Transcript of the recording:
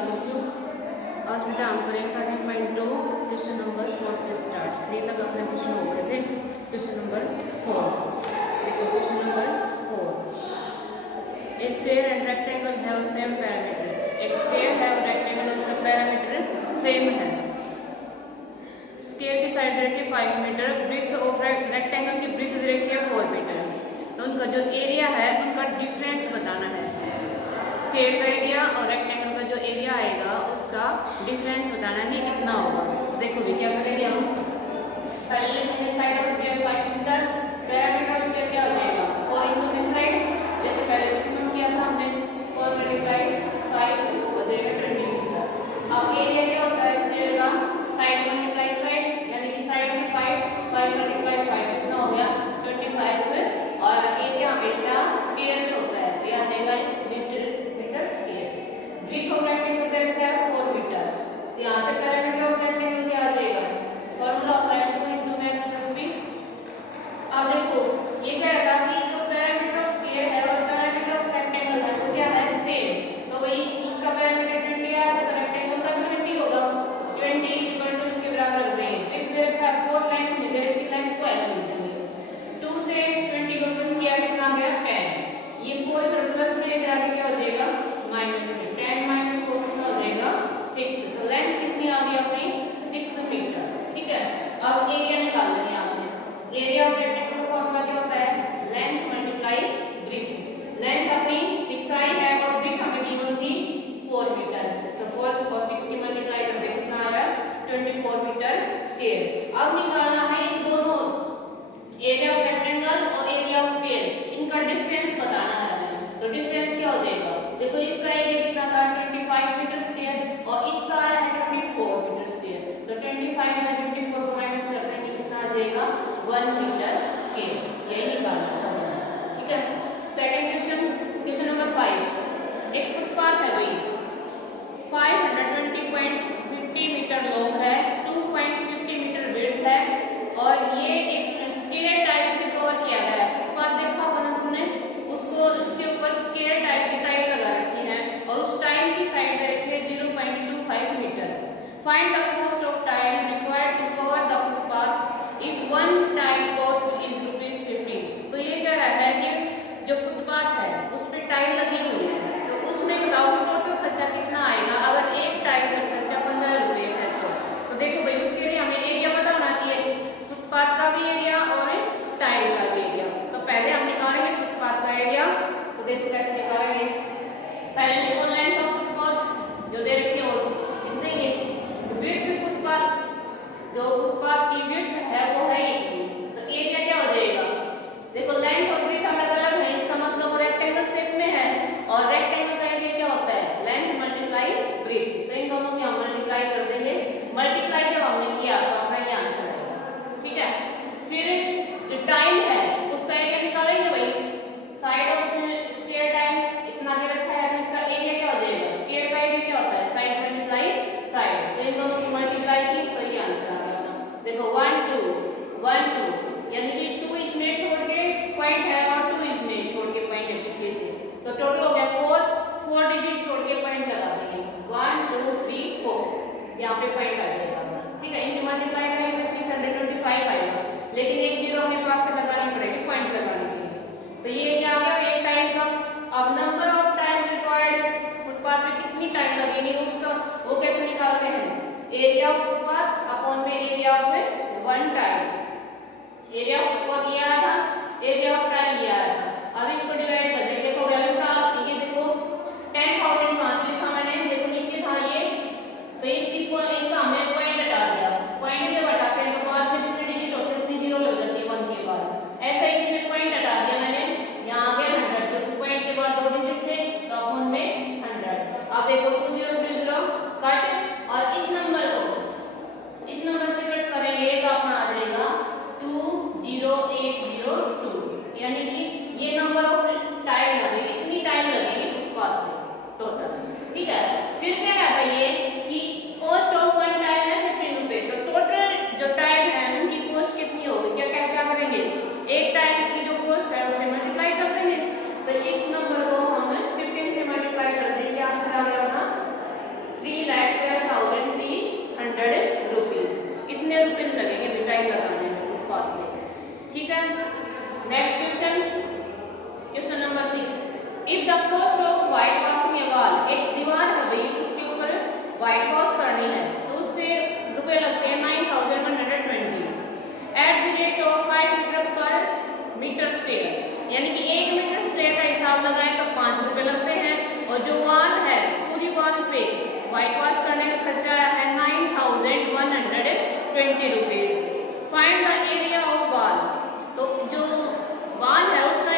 बच्चों, आज बेटा हम करेंगे 13.2 क्वेश्चन नंबर 4 से स्टार्ट। 3 तक अपने क्वेश्चन हो गए थे। क्वेश्चन नंबर 4 देखो। Question number 4, A square and rectangle have same parameter. एक स्क्वायर है और रेक्टेंगल उसका पैरामीटर सेम है। स्क्वायर की साइड दे रखी है 5 मीटर, ब्रेथ ऑफ रेक्टेंगल की ब्रेथ दे रखी है 4 मीटर। तो उनका जो एरिया है उनका डिफरेंस बताना है। स्क्वायर का एरिया और रेक्टेंगल का जो एरिया आएगा उसका डिफरेंस बताना है कितना होगा। देखो भी क्या करेंगे हम, पहले लिखेंगे side of square 5 metre, perimeter of square क्या हो जाएगा 4 इंटू साइड, जैसे पहले क्वेश्चन किया था हमने 4 मल्टीप्लाई 5 हो जाएगा 20 मीटर। अब एरिया क्या होता है स्क्वायर का, साइड मल्टीप्लाई साइड, यानी कि साइड में 5 मल्टीप्लाई 5 कितना हो गया 25, और एरिया हमेशा स्क्वायर में होता है तो यह आ जाएगा metre square. Breadth of rectangle का क्या है 4 मीटर, तो यहां से पैरामीटर ऑफ रेक्टेंगल क्या आ जाएगा, फार्मूला होता है 2 * मैथ प्लस b। अब देखो ये क्या रहता है कि जो पैरामीटर ऑफ स्क्वायर है और पैरामीटर ऑफ रेक्टेंगल है वो क्या है सेम, तो वही इसका पैरामीटर 20 आया तो रेक्टेंगल का भी 20 होगा। 20 इसके बराबर रख देंगे, फिर दे रखा है 4 लेंथ, दे रखी लेंथ को l लिख देंगे। 2 से 20 को 20 किया कितना आ गया 10, ये 4 इधर प्लस में इधर आके क्या हो जाएगा माइनस में, 10 - 4 कितना हो जाएगा 6, तो लेंथ कितनी आ गई अपनी 6 मीटर। ठीक है, अब एरिया निकाल लेंगे यहाँ से। एरिया ऑफ रेक्टेंगल का फॉर्मूला क्या होता है लेंथ मल्टीप्लाई ब्रेथ। लेंथ अपनी 6 आई है और ब्रेथ हमें गिवन थी 4 मीटर, तो 4 और 6 की मल्टीप्लाई करते हैं कितना आया 24 मीटर स्क्वायर। अब निकालना है इन दोनों एरिया ऑफ रेक्टेंगल और एरिया ऑफ स्क्वायर, इनका डिफरेंस बताना है हमें। तो डिफरेंस क्या हो जाएगा, देखो इसका एरिया कितना था 25 मीटर स्क्वायर और इसका है 24 मीटर स्क्वायर, तो 25 में 24 को माइनस कर देंगे कितना आ जाएगा 1 मीटर स्क्वायर, यही निकालना है। ठीक है, सेकंड क्वेश्चन, क्वेश्चन नंबर 5, एक फुटपाथ है भाई 520.50 मीटर लॉन्ग है, 2.50 मीटर विड्थ है और ये एक स्क्वायर टाइप से कवर किया गया है। फुटपाथ देखा होगा ना तुमने, उसको उसके ऊपर स्क्वायर टाइप की टाइल लगा रखी है और उस टाइल की साइड रखी है 0.25 metre. Find the cost of tile required to cover the footpath if one tile cost is ₹15। तो ये कह रहा है कि जो फुटपाथ है उस पर टाइल लगी हुई है, तो उसमें बताओ टोटल खर्चा कितना आएगा अगर एक टाइल का खर्चा 15 रुपये है। तो देखो भाई उसके लिए हमें एरिया पता होना चाहिए, फुटपाथ का भी एरिया और टाइल का भी एरिया। तो पहले हम निकालेंगे फुटपाथ का एरिया, तो देखो कैसे निकालेंगे। पहले देखो लेंथ ऑफ फुटपाथ जो दे रखी है वो लिख देंगे, विड्थ फुटपाथ जो फुटपाथ की विड्थ है वो है 1, तो एरिया क्या हो जाएगा, देखो लेंथ और ब्रेथ अलग अलग है, इसका मतलब रेक्टेंगल शेप में है और रेक्टेंगल का एरिया क्या होता है लेंथ मल्टीप्लाई ब्रेथ, तो इन दोनों की हम मल्टीप्लाई कर देंगे। मल्टीप्लाई जब हमने किया तो हमारा ये आंसर आएगा। ठीक है, फिर जो टाइल है उसका एरिया निकालेंगे भाई, साइड ऑफ स्क्वायर टाइल इतना दे रखा है तो इसका एरिया क्या हो जाएगा, स्क्वायर का एरिया क्या होता है साइड मल्टीप्लाई साइड, तो इन दोनों की मल्टीप्लाई की तो ये आंसर आ गया। देखो 1 2 1 2 यानी कि 2 इसमें छोड़ के पॉइंट है और 2 इसमें छोड़ के पॉइंट है पीछे से, तो टोटल हो गया 4 डिजिट छोड़ के पॉइंट लगा देंगे 1 2 3 4, यहाँ पे पॉइंट आ जाएगा। ठीक है, इनकी मल्टीप्लाई करेंगे तो 625 आएगा, लेकिन एक जीरो अपने पास से लगानी पड़ेगी पॉइंट लगाने के लिए। तो ये क्या आ गया एक टाइल का। अब number of tile required, footpath पे कितनी टाइल लगेगी उसका वो कैसे निकालते हैं, एरिया ऑफ फुटपाथ अपॉन में area of one tile. Area of footpath ये आया था, एरिया ऑफ टाइल ये आया था। अब इसको डिवाइड कर देंगे, देखो भैया इसका ये देखो 10,000 कहां से लिखा मैंने, देखो नीचे था ये, तो इसका हमने पॉइंट हटा दिया, पॉइंट जब हटाते हैं तो बाद में जितने डिजिट होते हैं उतनी जीरो लग जाती है 1 के बाद, ऐसा ही इसमें पॉइंट हटा दिया मैंने, यहाँ आ गया 100, तो पॉइंट के बाद 2 डिजिट थे तो अपन में 100। अब देखो 2020 कट और इस नंबर से कट करेंगे तो अपना आ जाएगा 20802, यानी कि ये नंबर ऑफ टाइल लगेगी, इतनी टाइल लगेगी फुटपाथ पे टोटल। ठीक है, फिर क्या कहता है ये कि कॉस्ट ऑफ वन टाइल है 15 रुपए, तो टोटल जो टाइल है उनकी कॉस्ट कितनी होगी, क्या करेंगे एक टाइल की जो कॉस्ट है उससे मल्टीप्लाई कर देंगे, तो इस नंबर को हम 15 से मल्टीप्लाई कर देंगे, आंसर आ गया अपना यानी कि 1 मीटर स्क्वायर का हिसाब लगाएं तो 5 रुपए लगते हैं। और जो वॉल है पूरी वॉल पे व्हाइट वॉश करने का खर्चा आया है 9120 rupees. Find the area of wall, तो जो वॉल है उसका